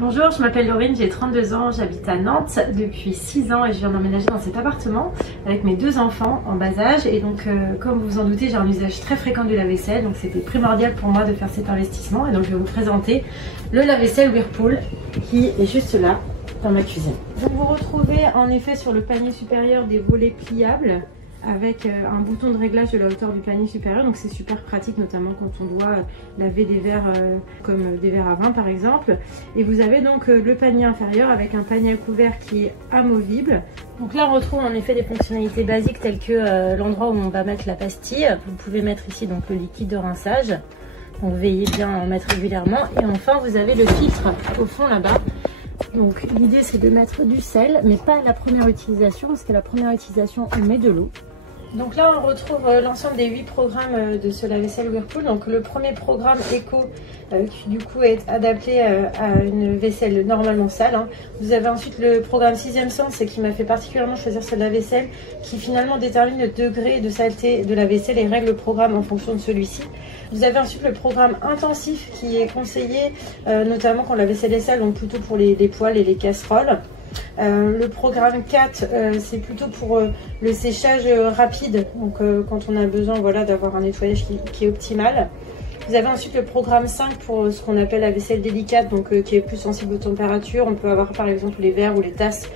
Bonjour, je m'appelle Laurine, j'ai 32 ans, j'habite à Nantes depuis 6 ans et je viens d'emménager dans cet appartement avec mes 2 enfants en bas âge. Et donc comme vous vous en doutez, j'ai un usage très fréquent du lave-vaisselle, donc c'était primordial pour moi de faire cet investissement. Et donc je vais vous présenter le lave-vaisselle Whirlpool qui est juste là dans ma cuisine. Donc vous retrouvez en effet sur le panier supérieur des volets pliables avec un bouton de réglage de la hauteur du panier supérieur, donc c'est super pratique notamment quand on doit laver des verres comme des verres à vin par exemple. Et vous avez donc le panier inférieur avec un panier à couvert qui est amovible. Donc là on retrouve en effet des fonctionnalités basiques telles que l'endroit où on va mettre la pastille. Vous pouvez mettre ici donc le liquide de rinçage, donc veillez bien à en mettre régulièrement. Et enfin vous avez le filtre au fond là-bas. Donc l'idée c'est de mettre du sel, mais pas à la première utilisation, parce qu'à la première utilisation on met de l'eau. Donc là on retrouve l'ensemble des 8 programmes de ce lave-vaisselle Whirlpool. Donc le premier programme Eco qui du coup est adapté à une vaisselle normalement sale. Vous avez ensuite le programme 6e sens qui m'a fait particulièrement choisir ce lave-vaisselle, qui finalement détermine le degré de saleté de la vaisselle et règle le programme en fonction de celui-ci. Vous avez ensuite le programme intensif qui est conseillé notamment quand la vaisselle est sale, donc plutôt pour les poêles et les casseroles. Le programme 4 c'est plutôt pour le séchage rapide, donc quand on a besoin d'avoir un nettoyage qui est optimal. Vous avez ensuite le programme 5 pour ce qu'on appelle la vaisselle délicate, donc qui est plus sensible aux températures. On peut avoir par exemple les verres ou les tasses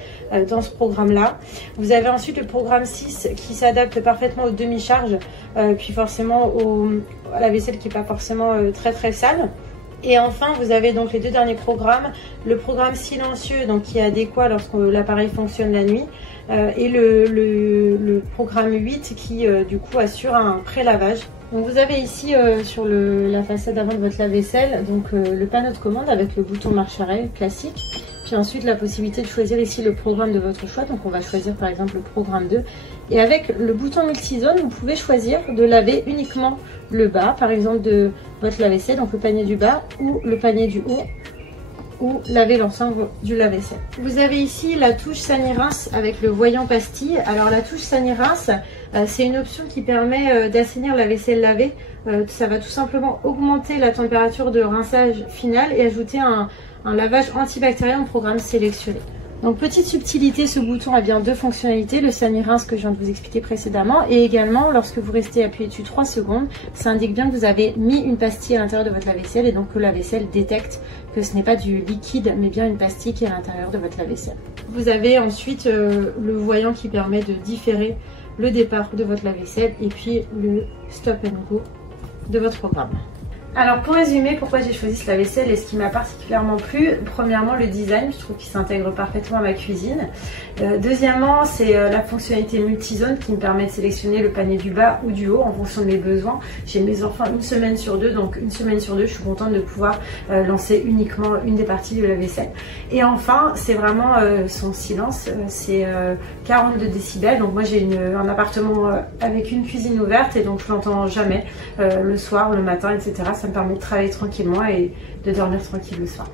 dans ce programme là. Vous avez ensuite le programme 6 qui s'adapte parfaitement aux demi-charges, puis forcément à la vaisselle qui n'est pas forcément très sale. Et enfin, vous avez donc les 2 derniers programmes, le programme silencieux, donc qui est adéquat lorsque l'appareil fonctionne la nuit, et le programme 8 qui du coup assure un pré-lavage. Donc vous avez ici sur la façade avant de votre lave-vaisselle donc le panneau de commande avec le bouton marche-arrêt classique. Puis ensuite la possibilité de choisir ici le programme de votre choix. Donc on va choisir par exemple le programme 2. Et avec le bouton multizone, vous pouvez choisir de laver uniquement le bas, par exemple de votre lave-vaisselle, donc le panier du bas ou le panier du haut, ou laver l'ensemble du lave-vaisselle. Vous avez ici la touche Sani-Rince avec le voyant pastille. Alors la touche Sani-Rince, c'est une option qui permet d'assainir la vaisselle lavée. Ça va tout simplement augmenter la température de rinçage finale et ajouter un lavage antibactérien au programme sélectionné. Donc petite subtilité, ce bouton a bien 2 fonctionnalités, le Sani-Rince que je viens de vous expliquer précédemment, et également lorsque vous restez appuyé dessus 3 secondes, ça indique bien que vous avez mis une pastille à l'intérieur de votre lave-vaisselle et donc que la vaisselle détecte que ce n'est pas du liquide mais bien une pastille qui est à l'intérieur de votre lave-vaisselle. Vous avez ensuite le voyant qui permet de différer le départ de votre lave-vaisselle et puis le stop and go de votre programme. Alors pour résumer, pourquoi j'ai choisi ce lave-vaisselle et ce qui m'a particulièrement plu, premièrement le design, je trouve qu'il s'intègre parfaitement à ma cuisine. Deuxièmement, c'est la fonctionnalité multizone qui me permet de sélectionner le panier du bas ou du haut en fonction de mes besoins. J'ai mes enfants une semaine sur 2, donc une semaine sur 2, je suis contente de pouvoir lancer uniquement une des parties du lave-vaisselle. Et enfin, c'est vraiment son silence, c'est 42 décibels, donc moi j'ai un appartement avec une cuisine ouverte et donc je l'entends jamais le soir, le matin, etc. Ça me permet de travailler tranquillement et de dormir tranquille le soir.